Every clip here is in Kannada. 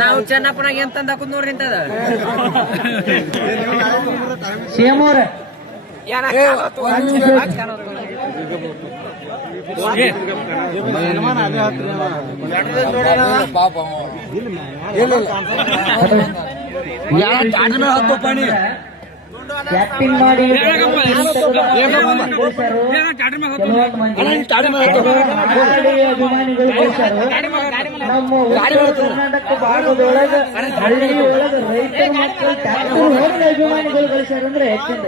ನಾವು ಚೆನ್ನಪ್ಪನಾಗ ಎಂತಂದ ಹಾಕುದ್ ನೋಡ್ರಿ ಇಂತದ ಸಿಎಂ ಅವ್ರ ಬ್ಯಾಟಿಂಗ್ ಮಾಡಿ ಅಭಿಮಾನಿಗಳು ಗಳಿಸ್ಯಾರು. ನಮ್ಮ ಉತ್ತರ ಕರ್ನಾಟಕ ಭಾಗದೊಳಗ ಹಳ್ಳಿ ಒಳಗ ರೈತರ ಮಕ್ಕಳು ಟ್ಯಾಕ್ಟರ್ ಹೊರಗೆ ಅಭಿಮಾನಿಗಳು ಗಳಿಸ್ಯಾರ ಅಂದ್ರೆ ಹೆಚ್ಚಿಂದ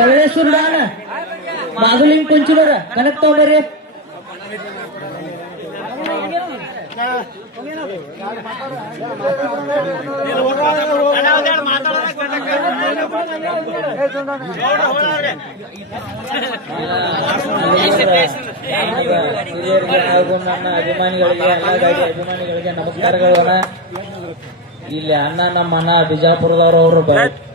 ಬಳ್ಳೇಶ್ವರ ಮಾಧುಲಿಂಗ್ ಕುಂಚಿನವ್ರ ಕನೆಕ್ಟ್ ತಗೊಂಡ್ರಿ. ಹಿರಿಯರಿಗೆ ಹಾಗೂ ನನ್ನ ಅಭಿಮಾನಿಗಳಿಗೆ ಎಲ್ಲ ಗಾಡಿ ಅಭಿಮಾನಿಗಳಿಗೆ ನಮಸ್ಕಾರಗಳು. ಇಲ್ಲಿ ಅಣ್ಣ ನಮ್ಮ ಅಣ್ಣ ಬಿಜಾಪುರದವ್ರವ್ರು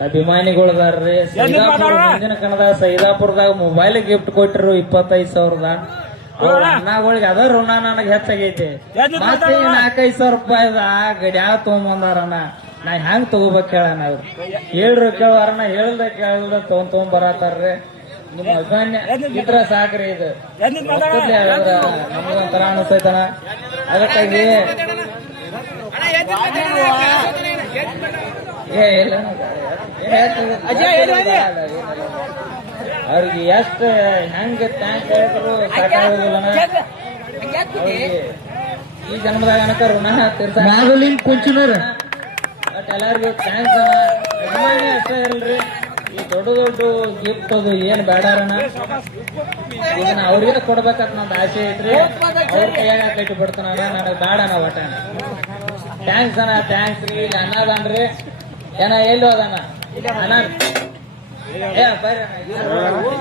ಅಭಿಮಾನಿಗಳದಾರ್ರಿ. ಸೈದಾಪುರ ಮುಂದಿನ ಕನ್ನಡ ಸೈದಾಪುರದಾಗ ಮೊಬೈಲ್ ಗಿಫ್ಟ್ ಕೊಟ್ಟಿರು 25,000. ಅವ್ರ ಅಣ್ಣಗಳಿಗೆ ಅದ ಋಣ ನನಗೆ ಹೆಚ್ಚಾಗೈತಿ. ಮತ್ತೆ 4-5 ರೂಪಾಯಿದ ಗಡ್ಯಾಳ ತಗೊಂಬಂದಾರಣ್ಣ. ನಾ ಹೆಂಗ್ ತಗೋಬೇಕು ಹೇಳಣ್ಣ? ಅವ್ರು ಹೇಳ್ರು ಕೇಳಾರಣ್ಣ, ಹೇಳ್ದ ಕೇಳ್ದ ತಗೊಂಬರತಾರ್ರಿ. ನಿಮ್ಮ ಅಭಿಮಾನ್ಯ ಇದ್ರ ಸಾಕ್ರಿ. ಇದು ನಮಗೊಂಥರ ಅನಿಸ್ತೈತಣ. ಅದಕ್ಕಾಗಿ ಅವ್ರಿಗೆ ಎಷ್ಟು ಹೆಂಗ ಥ್ಯಾಂಕ್ಸ್ ಹೇಳಿದ್ರು ಸಾಕಾಗೋದಿಲ್ಲಣ್ಣ. ಈ ಜನ್ಮದಾಗ ಅನಕ ಋಣ ತೀರ್ಸಾಲಿಂಗ್ ಕುಂಚಿನವ್ರ ಬಟ್ ಎಲ್ಲರಿಗೂ ಥ್ಯಾಂಕ್ಸ್ ಅಣ್ಣ. ಅಭಿಮಾನಿ ಅಷ್ಟೇ ಇರಲ್ರಿ, ಈ ದೊಡ್ಡ ದೊಡ್ಡ ಗಿಫ್ಟ್ ಅದು ಏನ್ ಬೇಡಾರಣ್ಣ. ಈಗ ನಾ ಅವ್ರಿಗೆ ಕೊಡ್ಬೇಕಂತ ನಂದು ಆಸೆ ಐತ್ರಿ. ಅವ್ರ ಕೈಯಾಗ ಕಟ್ಟಿ ಬಿಡ್ತಾನ ನನಗೆ ಬೇಡಣ್ಣ ಒಟ್ಟ. ಥ್ಯಾಂಕ್ಸ್ ಅಣ್ಣ, ಥ್ಯಾಂಕ್ಸ್ ರೀ. ಇಲ್ಲಿ ಅನ್ನದಾನ್ರಿ ಏನ ಎಲ್ಲಿ ಹೋದಣ್ಣ ಅಣ್ಣ? ಏ ಬರ್ರಿ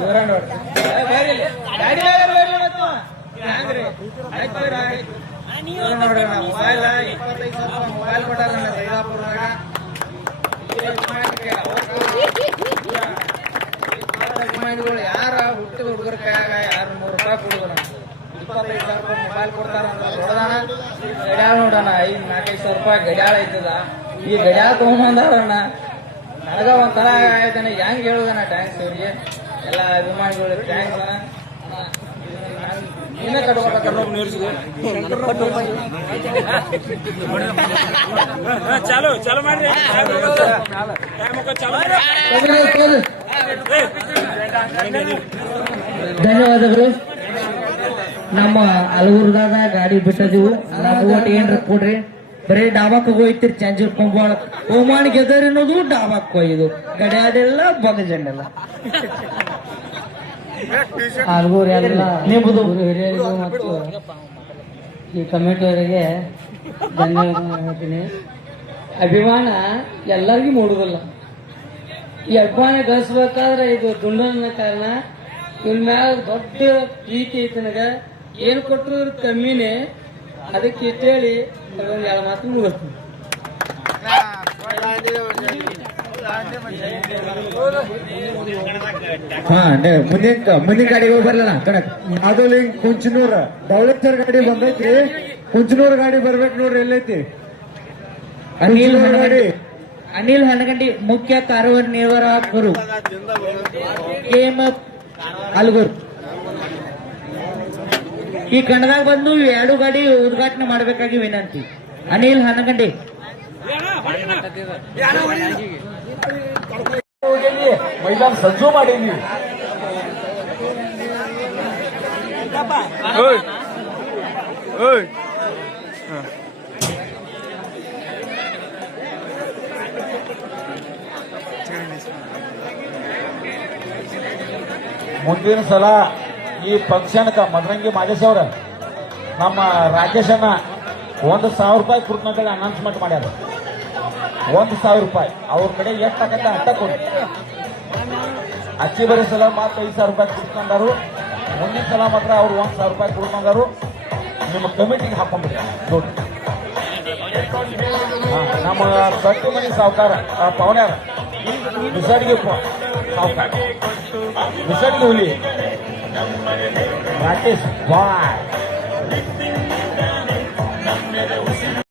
ಇವರ ನೋಡ್ರಿ ಗಾಡಿ ಹೆಂಗ್ರಿ ನೋಡ್ರಿ. ಮೊಬೈಲ್ 25,000 ಮೊಬೈಲ್ ಕೊಟ್ಟಾರಣ್ಣ ಸೈದಾಪುರದಾಗ. ಅಭಿಮಾನಿಗಳು ಯಾರ ಹುಟ್ಟಿದ ಹುಡುಗರ ಕೈಯಾಗ 200 ರೂಪಾಯಿ ಕೊಡುದಣ್ಣ. 25,000 ರೂಪಾಯಿ ಮೊಬೈಲ್ ಕೊಡ್ತಾರ ನೋಡೋಣ. ಗಡ್ಯಾಳ ನೋಡೋಣ 4-5 ರೂಪಾಯಿ ಗಡ್ಯಾಳ ಐತದ. ಈ ಗಡ್ಯಾಳ ತಗೊಂಬಂದಾರಣ್ಣ. ನನಗ ಒಂಥರ ಆಯ್ತಾನೆ. ಹೆಂಗ್ ಹೇಳುದಣ್ಣ ಟ್ಯಾಂಕ್ಸ್ ಅವ್ರಿಗೆ ಎಲ್ಲ ಅಭಿಮಾನಿಗಳು ಟ್ಯಾಂಕ್ಸ್ ಅಣ್ಣ. ನೀನೇ ಧನ್ಯವಾದಗಳು. ನಮ್ಮ ಹಲವರ್ದಾಗ ಗಾಡಿ ಬಿಟ್ಟದಿವು. ನಮ್ಮ ಓಟ್ ಏನ್ರ ಕೊಡ್ರಿ. ಬರೀ ಡಾಬಾಕ್ ಹೋಯ್ತಿರಿ ಚಂಜೂರ್ ಕೊಂಬಾಳ ಓಮಾನ್ ಗೆದರ್ ಅನ್ನೋದು ಡಾಬಾಕ್ ಹೋಯ್ದು. ಗಡ್ಯಾಡಿಲ್ಲ ಬಗಜಂಡಲ್ಲ ಹಲಗೂರು ಎಲ್ಲ ನಿಮ್ಮದು ಹಿರಿಯರಿಗೂ ಮತ್ತು ಈ ಕಮಿಟಿಯವರಿಗೆ ಧನ್ಯವಾದ ಹೇಳ್ತೀನಿ. ಅಭಿಮಾನ ಎಲ್ಲರಿಗೂ ಮೂಡುದಿಲ್ಲ. ಈ ಅಭಿಮಾನ ಗಳಿಸ್ಬೇಕಾದ್ರೆ ಇದು ದುಂಡನ ಕಾರಣ. ಇವನ್ ಮ್ಯಾಲ ದೊಡ್ಡ ಪ್ರೀತಿ ಐತಿ ನನಗ. ಏನ್ ಕೊಟ್ಟರು ಕಮ್ಮಿನೇ. ಅದಕ್ಕೆ ಇಟ್ಟೇಳಿ ಒಂದು 2 ಮಾತು ಮುಗಿಸ್ತೀನಿ. ಮುಂದಿನ ಗಾಡಿಗೆ ಹೋಗಿ ಬರ್ಲಣ್ಣ ಕಣಕ್. ಮಾಧುಲಿಂಗ್ ಕುಂಚನೂರ್ ದೌಲತ್ಸರ್ ಗಾಡಿ ಬಂದೈತ್ರಿ. ಕುಂಚನೂರ್ ಗಾಡಿ ಬರ್ಬೇಕು ನೋಡ್ರಿ. ಎಲ್ಲೈತಿ ಅನಿಲ್ ಹನಗಂಡಿ ಮುಖ್ಯ ಕಾರ್ಯನಿರ್ವಾಹಕರು ಹಲಗೂರು. ಈ ಕನ್ನಡದಾಗ ಬಂದು 2 ಗಾಡಿ ಉದ್ಘಾಟನೆ ಮಾಡಬೇಕಾಗಿ ವಿನಂತಿ. ಅನಿಲ್ ಹನಗಂಡಿ ಮೈದಾನ ಸಜ್ಜು ಮಾಡೀನಿ. ಮುಂದಿನ ಸಲ ಈ ಫಂಕ್ಷನ್ಕ ಮದರಂಗಿ ಮಾದೇಶ್ ಅವ್ರ ನಮ್ಮ ರಾಕೇಶ್ ಅಣ್ಣ 1,000 ರೂಪಾಯಿ ಕುರ್ತ್ನಂತೇಳಿ ಅನೌನ್ಸ್ಮೆಂಟ್ ಮಾಡ್ಯಾರ. 1,000 ರೂಪಾಯಿ ಅವ್ರ ಕಡೆ ಎಷ್ಟು ಆಗತ್ತೆ ಅಟ್ಟ ಕೊಡಿ. ಅಕ್ಕಿ ಬರೀ ಸಲ ಮಾತ್ರ 5,000 ರೂಪಾಯಿ ಕುಡ್ಕೊಂಡಾರು. ಮುಂದಿನ ಸಲ ಮಾತ್ರ ಅವ್ರು 1,000 ರೂಪಾಯಿ ಕುಡ್ಕೊಂಡಾರು. ನಿಮ್ಮ ಕಮಿಟಿಗೆ ಹಾಕೊಂಡ್ಬಿಡಿ ದುಡ್ಡು. ನಮ್ಮ ಗಟ್ಟಿ ಮನಿ ಸಾವುಕಾರ ಪವನ್ಯಾರ ಬಿಸಡಿಗೆ ಸಾವುಕಾರ ಬಿಸಡಿಗೆ ಹುಲಿ ರಾಕೇಶ್ ಬಾಯ್